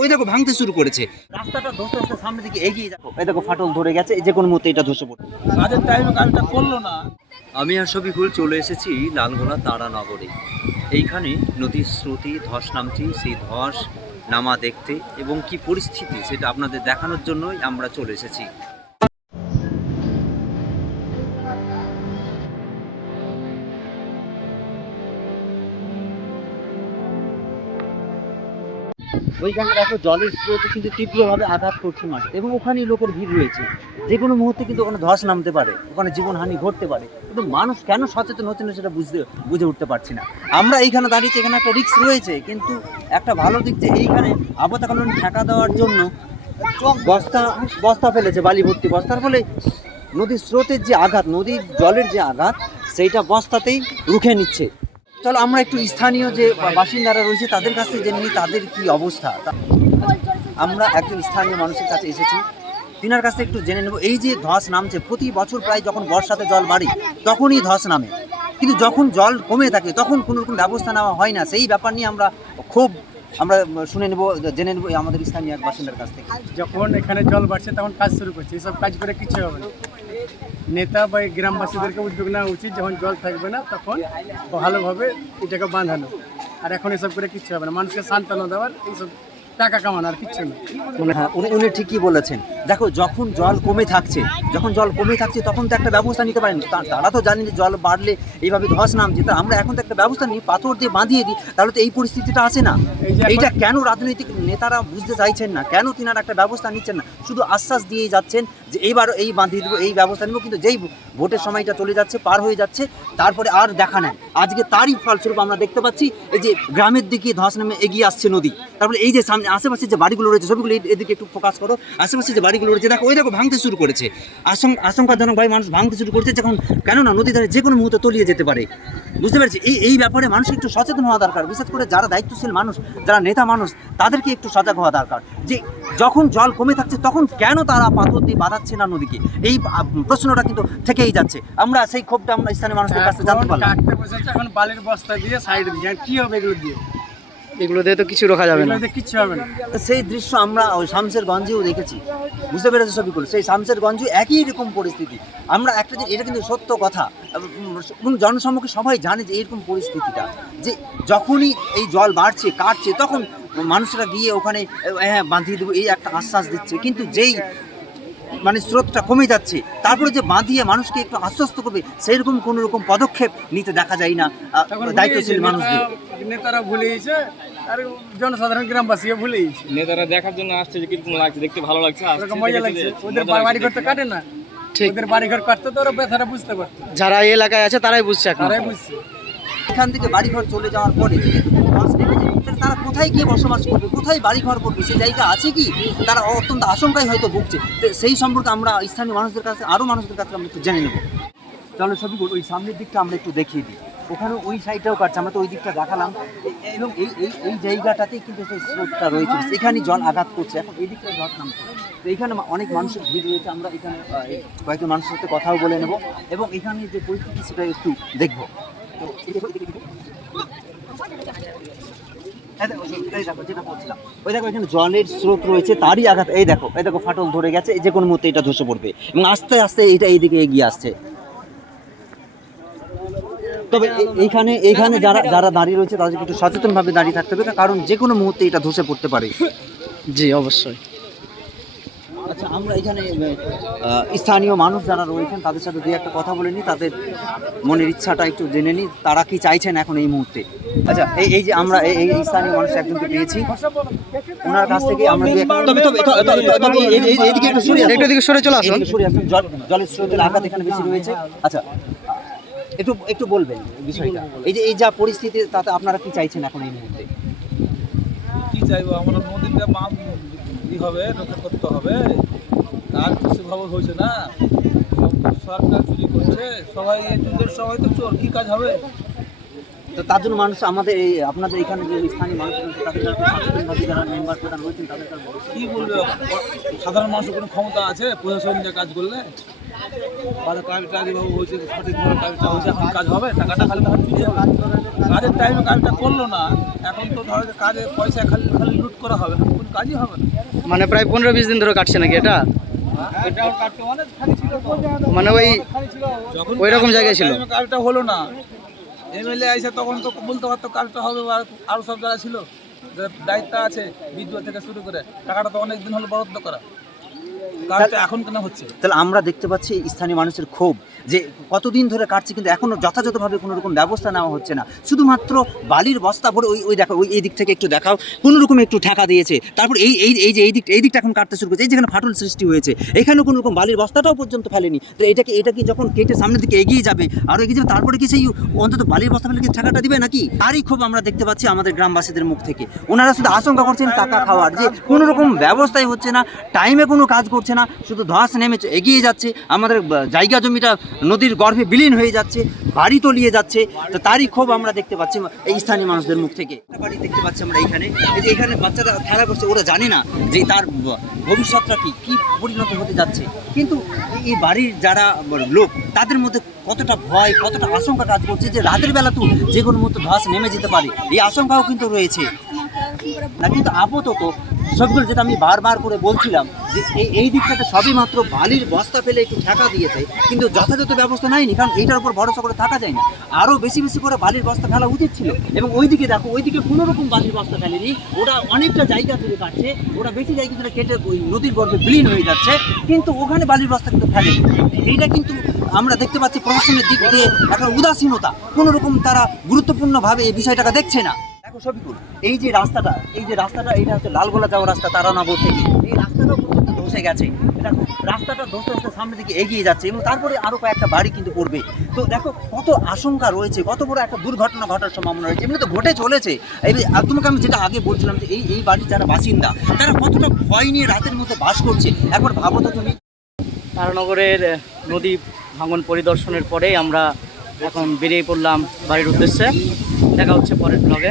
ওই দেখো ভাঙতে শুরু করেছে, রাস্তাটা ধসতে ধসতে সামনের দিকে এগিয়ে যাবো। এই দেখো ফাটল ধরে গেছে, যে কোনো মুহূর্তে এটা ধসে পড়বে। কাজের টাইমে কাজটা করলো না। আমি আর শফিকুল চলে এসেছি লালগোলা তারানগরে। এইখানে নদীর স্রোতে ধস নামছে, সেই ধস নামা দেখতে এবং কি পরিস্থিতি সেটা আপনাদের দেখানোর জন্যই আমরা চলে এসেছি। ওইখানে দেখো জলের স্রোত কিন্তু তীব্রভাবে আঘাত করছে মাঠে এবং ওখানেই লোকের ভিড় রয়েছে। যে কোনো মুহূর্তে কিন্তু ওখানে ধস নামতে পারে, ওখানে জীবনহানি ঘটতে পারে, কিন্তু মানুষ কেন সচেতন হচ্ছে না সেটা বুঝে উঠতে পারছি না। আমরা এইখানে দাঁড়িয়েছি, এখানে একটা রিস্ক রয়েছে, কিন্তু একটা ভালো দিক যে এইখানে আপাতকালীন ঠেকা দেওয়ার জন্য বস্তা ফেলেছে, বালি ভর্তি বস্তার ফলে নদীর স্রোতের যে আঘাত, নদীর জলের যে আঘাত, সেইটা বস্তাতেই রুখে নিচ্ছে। চলো আমরা একটু স্থানীয় যে বাসিন্দারা রয়েছে তাদের কাছে জেনে নিই তাদের কি অবস্থা। আমরা একজন স্থানীয় মানুষের কাছে এসেছি, তিনার কাছে একটু জেনে নেব। এই যে ধস নামছে প্রতি বছর প্রায় যখন বর্ষাতে জল বাড়ে তখনই ধস নামে, কিন্তু যখন জল কমে থাকে তখন কোনো রকম ব্যবস্থা নেওয়া হয় না। সেই ব্যাপার নিয়ে আমরা শুনে নেব, জেনে নেব আমাদের স্থানীয় এক বাসিন্দার কাছ থেকে। যখন এখানে জল বাড়ছে তখন কাজ শুরু করছে, এইসব কাজ করে কিছু হবে না। নেতা বা গ্রামবাসীদেরকে উদ্যোগ নেওয়া উচিত, যখন জল থাকবে না তখন ভালোভাবে এটাকে বাঁধানো। আর এখন এসব করে কিছু হবে না, মানুষকে সান্ত্বনা দেওয়ার, এইসব টাকা কামানো, আর কিচ্ছু না। হ্যাঁ, উনি ঠিকই বলেছেন। দেখো যখন জল কমে থাকছে তখন তো একটা ব্যবস্থা নিতে পারেন। তারা তো জানেন যে জল বাড়লে এইভাবে ধস নামছে, তা আমরা এখন তো একটা ব্যবস্থা নিই, পাথর দিয়ে বাঁধিয়ে দিই, তাহলে তো এই পরিস্থিতিটা আসে না। এইটা কেন রাজনৈতিক নেতারা বুঝতে চাইছেন না? কেন তিনারা একটা ব্যবস্থা নিচ্ছেন না? শুধু আশ্বাস দিয়েই যাচ্ছেন যে এইবারও এই বাঁধিয়ে দেবো, এই ব্যবস্থা নেব, কিন্তু যেই ভোটের সময়টা চলে যাচ্ছে, পার হয়ে যাচ্ছে, তারপরে আর দেখা নেয়। আজকে তারই ফলস্বরূপ আমরা দেখতে পাচ্ছি এই যে গ্রামের দিকে ধস নামে এগিয়ে আসছে নদী। তারপরে এই যে সামনে আশেপাশে যে বাড়িগুলো রয়েছে সবগুলো এদিকে একটু ফোকাস করো, আশেপাশে যে বাড়িগুলো রয়েছে দেখো, ওই দেখো ভাঙতে শুরু করেছে। আশঙ্কাজনক ভাই মানুষ ভাঙতে শুরু করেছে, যখন কেননা নদী ধারে যে কোনো মুহূর্তে তলিয়ে যেতে পারে। বুঝতে পারছি এই ব্যাপারে মানুষ একটু সচেতন হওয়া দরকার, বিশেষ করে যারা দায়িত্বশীল মানুষ, যারা নেতা মানুষ, তাদেরকে একটু সজাগ হওয়া দরকার যে যখন জল কমে থাকছে তখন কেন তারা পাথর দিয়ে বাঁধাচ্ছে না নদীকে। এই প্রশ্নটা কিন্তু থেকেই যাচ্ছে। আমরা সেই ক্ষোভটা আমরা স্থানীয় মানুষদের কাছে জানতে পারলাম। এখন বালির বস্তা দিয়ে সাইডে দিয়ে কি হবে, এগুলো দিয়ে তো কিছু রোখা যাবে না, কিচ্ছু হবে না। সেই দৃশ্য আমরা ওই শামসেরগঞ্জেও দেখেছি, বুঝতে পেরেছি সবগুলো। সেই শামসেরগঞ্জে একই রকম পরিস্থিতি। আমরা একটা এটা কিন্তু সত্য কথা, জনসম্মুখে সবাই জানে যে এইরকম পরিস্থিতিটা, যে যখনই এই জল বাড়ছে কাটছে তখন মানুষরা গিয়ে ওখানে হ্যাঁ বাঁধিয়ে দেবো এই একটা আশ্বাস দিচ্ছে, কিন্তু যেই স্রোতটা কমে যাচ্ছে তারপরে যে বাঁধিয়ে মানুষকে একটু আশ্বস্ত করবে সেইরকম কোনো রকম পদক্ষেপ নিতে দেখা যায় না দায়িত্বশীল মানুষদের। নেতারা ভুলে গেছে আর জনসাধারণ গ্রামবাসীও ভুলে গেছে। নেতারা দেখার জন্য আসছে যে কিরকম লাগছে, দেখতে ভালো লাগছে, মজা লাগছে। ওদের বাড়ি ঘর তো কাটে না, ওদের বাড়ি ঘর কাটতে তো ওরা ব্যথাটা বুঝতে পারতো। যারা এই এলাকায় আছে তারাই বুঝছে, তারাই বুঝছে। এখান থেকে বাড়িঘর চলে যাওয়ার পরে যদি বাস নেমে যায় তাহলে তারা কোথায় গিয়ে বসবাস করবে, কোথায় বাড়িঘর করবে, সেই জায়গা আছে কি? তারা অত্যন্ত আশঙ্কায় হয়তো ভুগছে। সেই সম্পর্কে আমরা স্থানীয় মানুষদের কাছে মানুষদের কাছে আমরা একটু জেনে নেব। চলো ছবিগুলো ওই সামনের দিকটা আমরা একটু দেখিয়ে দিই। ওখানে ওই সাইডটাও কাটছে, আমরা তো ওই দিকটা দেখালাম, এবং এই জায়গাটাতেই কিন্তু সেই স্রোতটা রয়েছে, এখানেই জল আঘাত করছে। এখন এই দিকটা জল নামছে, তো এইখানে অনেক মানুষের ভিড় রয়েছে। আমরা এখানে কয়েকজন মানুষের সাথে কথাও বলে নেব এবং এখানে যে পরিস্থিতি সেটা একটু দেখবো। ওই দেখো এখানে জলের স্রোত রয়েছে, তারই আঘাত। এই দেখো ফাটল ধরে গেছে, যে কোনো মুহূর্তে এটা ধসে পড়বে এবং আস্তে আস্তে এটা এইদিকে এগিয়ে আসছে। তবে এইখানে যারা দাঁড়িয়ে রয়েছে তাদেরকে একটু সচেতনভাবে দাঁড়িয়ে থাকতে হবে, কারণ যে কোনো মুহূর্তে এটা ধসে পড়তে পারে। জি অবশ্যই। আচ্ছা, আমরা এখানে স্থানীয় মানুষ যারা রয়েছেন তাদের সাথে দুই একটা কথা বলে নিই, তাদের মনের ইচ্ছাটা একটু জেনে নিই, তারা কি চাইছেন এখন এই মুহূর্তে। আচ্ছা, এই যে আমরা এই স্থানীয় মানুষ একজনকে পেয়েছি, ওনার কাছ থেকে আমরা এইদিকে একটু সরে চলে আসুন। জলের স্রোতের আঘাত এখানে বেশি রয়েছে। আচ্ছা, একটু বলবেন বিষয়টা, এই যা পরিস্থিতি তাতে আপনারা কি চাইছেন এখন এই মুহূর্তে? কি চাইবো আমরা, নদীটা হবে, রক্ষা করতে হবে, আর কিছু ভাবে হয়েছে না। সরকার চুরি করছে, সবাই তো চোর, কি কাজ হবে? তো তার জন্য মানুষ আমাদের এই আপনাদের এখানে যে স্থানীয় মানুষ রয়েছে, তাদের সচেতনভাবে যারা মেম্বার প্রধান রয়েছেন তাদের কাছে কি বলবে, সাধারণ মানুষের কোনো ক্ষমতা আছে প্রশাসন যে কাজ করলে? কাজটা যেভাবে হয়েছে সঠিকভাবে কাজটা হয়েছে, এখন কাজ হবে, টাকাটা খালি তখন ফিরে যাবে। কাজের টাইমে কাজটা করলো না, এখন তো ধরো যে কাজে পয়সা খালি খালি লুট করা হবে, এখন কোনো কাজই হবে না। মানে প্রায় 15-20 দিন ধরে কাটছে নাকি এটা? এটাও কাটতে অনেক খালি ছিল তো। মানে ওই যখন ওই রকম জায়গায় ছিল। টাইমে কাজটা হলো না, এমএলএ আইসে তখন তো বলতে পারতো কাজটা হবে, বা আরও সব যারা ছিল যারা দায়িত্ব আছে বিদ্যুৎ থেকে শুরু করে, টাকাটা তো অনেক দিন হলো বরাদ্দ করা, কাজটা এখন কেন হচ্ছে? তাহলে আমরা দেখতে পাচ্ছি স্থানীয় মানুষের ক্ষোভ যে কতদিন ধরে কাটছে কিন্তু এখনও যথাযথভাবে কোনো রকম ব্যবস্থা নেওয়া হচ্ছে না। শুধুমাত্র বালির বস্তা ভরে ওই দেখো ওই এই দিক থেকে একটু দেখাও, কোনো রকম একটু ঠেকা দিয়েছে, তারপর এই দিকটা এখন কাটতে শুরু করেছে, এই যেখানে ফাটল সৃষ্টি হয়েছে এখানেও কোনো রকম বালির বস্তাটাও পর্যন্ত ফেলেনি। তো এটা কি যখন কেটে সামনের দিকে এগিয়ে যাবে আরও এগিয়ে যাবে, তারপরে কি সেই অন্তত বালির বস্তা ফেলে কি ঠেকাটা দিবে নাকি? তারই ক্ষোভ আমরা দেখতে পাচ্ছি আমাদের গ্রামবাসীদের মুখ থেকে। ওনারা শুধু আশঙ্কা করছেন টাকা খাওয়ার, যে কোনো রকম ব্যবস্থাই হচ্ছে না, টাইমে কোনো কাজ করছে না, শুধু ধস নেমে এগিয়ে যাচ্ছে, আমাদের জায়গা জমিটা নদীর গর্ভে বিলীন হয়ে যাচ্ছে, বাড়ি তলিয়ে যাচ্ছে। তো তারই ক্ষোভ আমরা দেখতে পাচ্ছি এই স্থানীয় মানুষদের মুখ থেকে। একটা বাড়ি দেখতে পাচ্ছি আমরা এইখানে, এই যে এখানে বাচ্চারা খেলা করছে, ওরা জানে না যে তার ভবিষ্যৎটা কি পরিণত হতে যাচ্ছে। কিন্তু এই বাড়ির যারা লোক তাদের মধ্যে কতটা ভয়, কতটা আশঙ্কা কাজ করছে যে রাতের বেলা তো যে কোনো মতো ধস নেমে যেতে পারে, এই আশঙ্কাও কিন্তু রয়েছে না। কিন্তু আপাতত সবগুলো যেটা আমি বারবার করে বলছিলাম যে এই দিকটাতে সবই মাত্র বালির বস্তা ফেলে একটু ঠেকা দিয়েছে, কিন্তু যথাযথ ব্যবস্থা নেয়নি, কারণ এইটার উপর ভরসা করে থাকা যায় না। আরও বেশি বেশি করে বালির বস্তা ফেলা উচিত ছিল। এবং ওইদিকে দেখো, ওইদিকে কোনো রকম বালির বস্তা ফেলেনি, ওরা অনেকটা জায়গা জুড়ে কাটছে, ওরা বেশি জায়গা জুড়ে কেটে ওই নদীর গর্ভে বিলীন হয়ে যাচ্ছে, কিন্তু ওখানে বালির বস্তা কিন্তু ফেলেনি। এইটা কিন্তু আমরা দেখতে পাচ্ছি প্রশাসনের দিক দিয়ে একটা উদাসীনতা, কোনো রকম তারা গুরুত্বপূর্ণভাবে এই বিষয়টাকে দেখছে না। দেখো শফিকুল, এই যে রাস্তাটা এটা হচ্ছে লালগোলা যাওয়ার রাস্তা তারানগর থেকে, এই রাস্তাটাও পর্যন্ত ধসে গেছে। দেখো রাস্তাটা ধসতে ধসতে সামনের দিকে এগিয়ে যাচ্ছে এবং তারপরে আরও কয়েকটা বাড়ি কিন্তু পড়বে। তো দেখো কত আশঙ্কা রয়েছে, কত বড় একটা দুর্ঘটনা ঘটার সম্ভাবনা রয়েছে, এমনি তো ঘটে চলেছে। এই তোমাকে আমি যেটা আগে বলছিলাম যে এই বাড়ির যারা বাসিন্দা তারা কতটা ভয় নিয়ে রাতের মধ্যে বাস করছে, একবার ভাবো তো তুমি। তারানগরের নদী ভাঙন পরিদর্শনের পরেই আমরা এখন বেরিয়ে পড়লাম বাড়ির উদ্দেশ্যে। দেখা হচ্ছে পরের ব্লগে।